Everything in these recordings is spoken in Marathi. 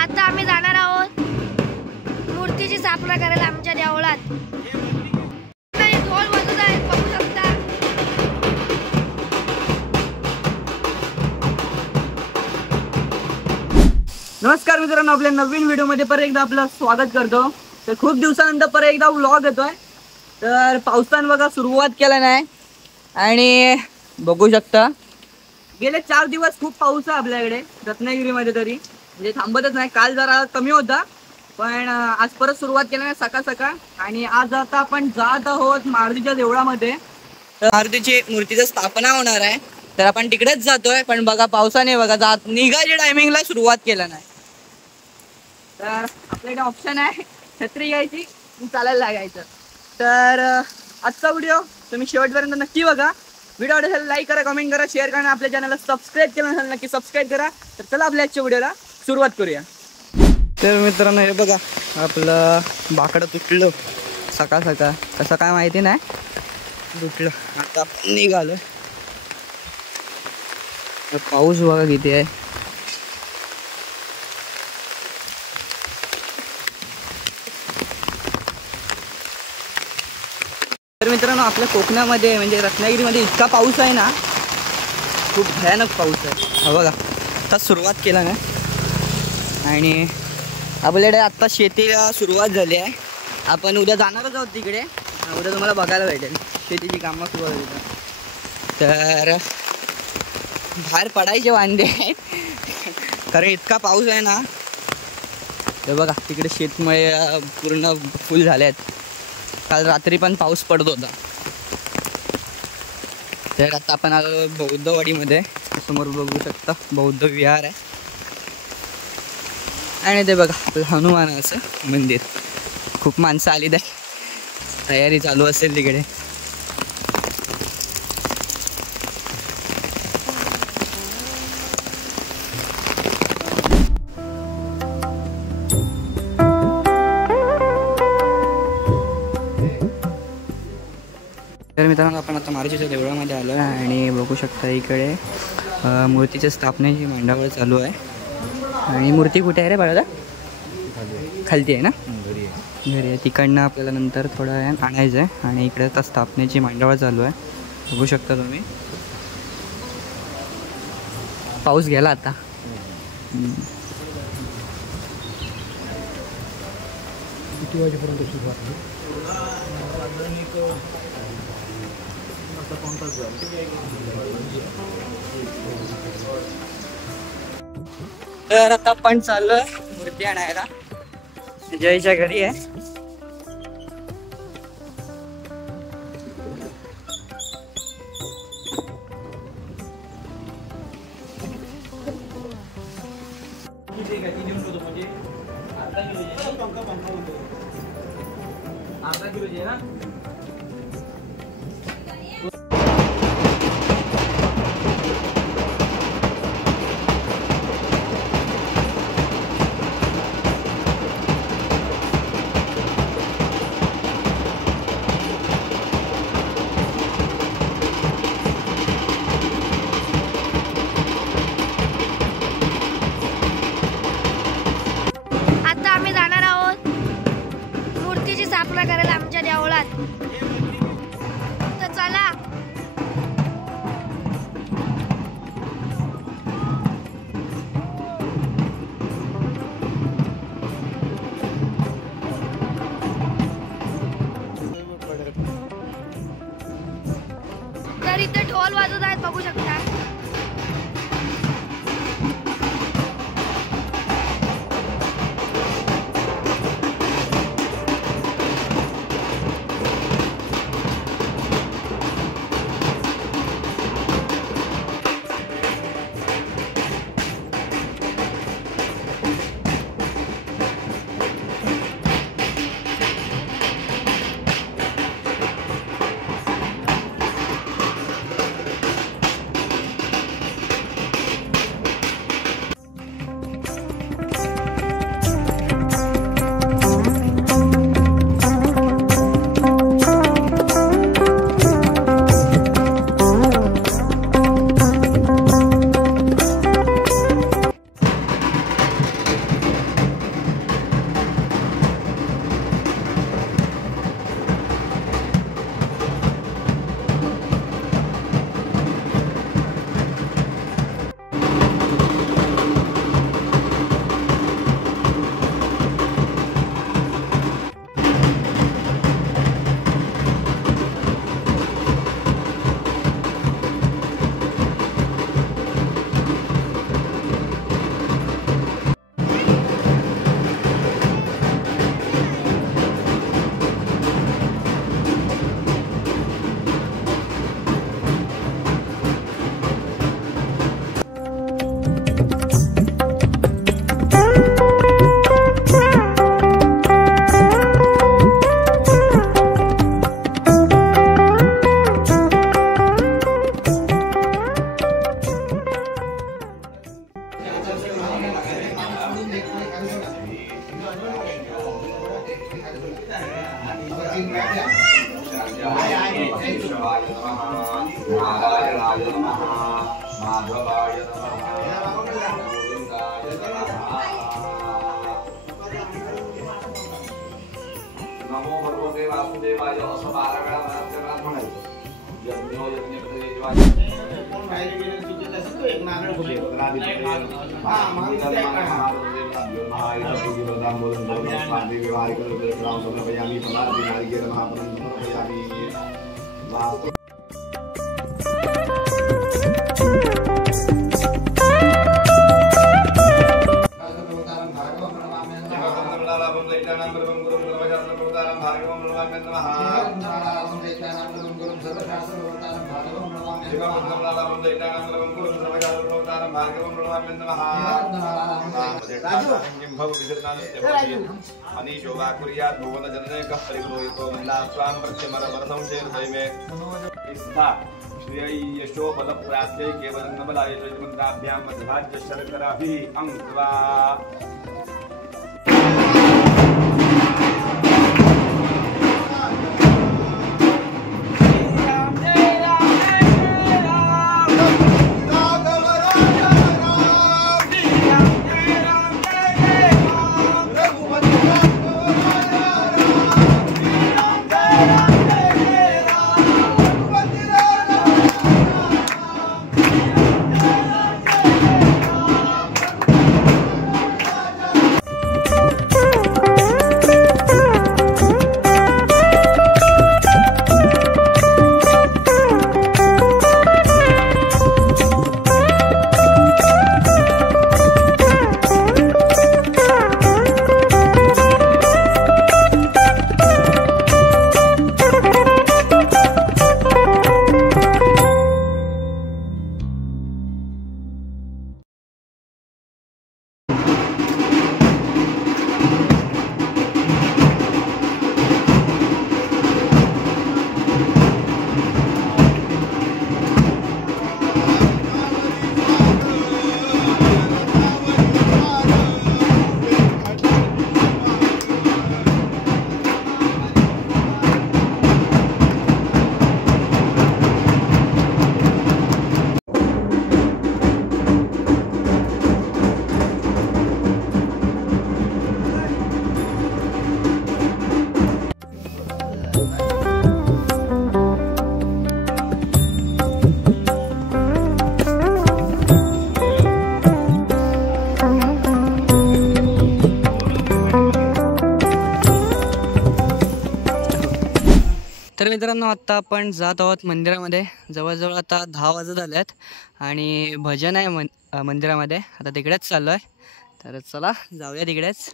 आता आम्ही जाणार आहोत मूर्तीची स्थापना करायला आमच्या देवळात। ढोल वाजत आहेत, बघू शकता। नमस्कार मित्रांनो, आपल्या नवीन व्हिडिओ मध्ये परत एकदा आपलं स्वागत करतो। तर खूप दिवसानंतर परत एकदा व्लॉग येतोय। तर पावसाने बघा सुरुवात केला नाही आणि बघू शकता गेले 4 दिवस खूप पाऊस आहे आपल्याकडे रत्नागिरीमध्ये, तरी म्हणजे थांबतच नाही। काल जरा कमी होता पण आज परत सुरुवात केली आहे सकाळ सकाळ। आणि आज आता आपण जात आहोत मारुतीच्या देवळामध्ये। तर मारुतीची मूर्तीची स्थापना होणार आहे, तर आपण तिकडेच जातोय। पण बघा पावसाने बघा जात निघायच्या टायमिंगला सुरुवात केला नाही। तर आपल्याकडे ऑप्शन आहे छत्री घ्यायची चालायला लागायचं। तर आजचा व्हिडिओ तुम्ही शेवटपर्यंत नक्की बघा। व्हिडिओ आवडल्यास लाईक करा, कमेंट करा, शेअर करा आणि आपल्या चॅनलला सबस्क्राईब केलं नसेल नक्की सबस्क्राईब करा। तर चला आपल्या आजच्या व्हिडिओला सुरुवात करूया। तर मित्रांनो हे बघा आपलं बाकडं तुटलं सकाळ सकाळ, कसं काय माहिती नाही तुटलं। आता आपण निघालो। पाऊस बघा किती आहे। तर मित्रांनो आपल्या कोकणामध्ये म्हणजे रत्नागिरीमध्ये इतका पाऊस आहे ना, खूप भयानक पाऊस आहे। हा बघा आता सुरुवात केला ना, आणि आपल्याकडे आत्ता शेतीला सुरुवात झाली आहे। आपण उद्या जाणारच आहोत तिकडे, उद्या तुम्हाला बघायला भेटेल शेतीची कामं सुरू झाली। तर बाहेर पडायचे वांदे आहेत कारण इतका पाऊस आहे ना। ते बघा तिकडे शेतमळे पूर्ण फुल झाले आहेत। काल रात्री पण पाऊस पडत होता। तर आता आपण आलो बौद्धवाडीमध्ये, समोर बघू शकता बौद्ध विहार आहे। आणि ते बघा आपलं हनुमानाचं मंदिर। खूप माणसं आली, आहे तयारी चालू असेल तिकडे। तर मित्रांनो आपण आता मारुतीच्या देवळामध्ये आलो आहे आणि बघू शकता इकडे मूर्तीच्या स्थापनेची मांडावळ चालू आहे। आणि मूर्ती कुठे आहे रे बाळा? खालती आहे ना, घरी आहे। तिकडनं आपल्याला नंतर थोडं वेळ आणायचं आहे। आणि इकडे आता स्थापनेची मांडावळ चालू आहे, बघू शकता तुम्ही। पाऊस गेला आता। किती वाजेपर्यंत सुरुवात? तर आता आपण चाललोय मूर्ती आणायला, जयच्या घरी आहे। अर्धा किलो ना। आता आम्ही जाणार आहोत मूर्तीची स्थापना करायला आमच्या देवळात। नमो भगवते वासुदेवाय असं 12 वेळा म्हणायचं. यज्ञो यज्ञप्रतिदेवाय यशो बल प्राप्त्यै केवलं न बलाय मंत्राभ्यां मध्याज्य शर्कराभिः अंक्त्वा तर मित्रांनो आता आपण जात आहोत मंदिरामध्ये. जवळजवळ आता 10 वाजत आल्यात आणि भजन आहे मंदिरामध्ये. आता तिकडेच चाललो आहे. तर चला जाऊया तिकडेच.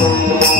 Thank you.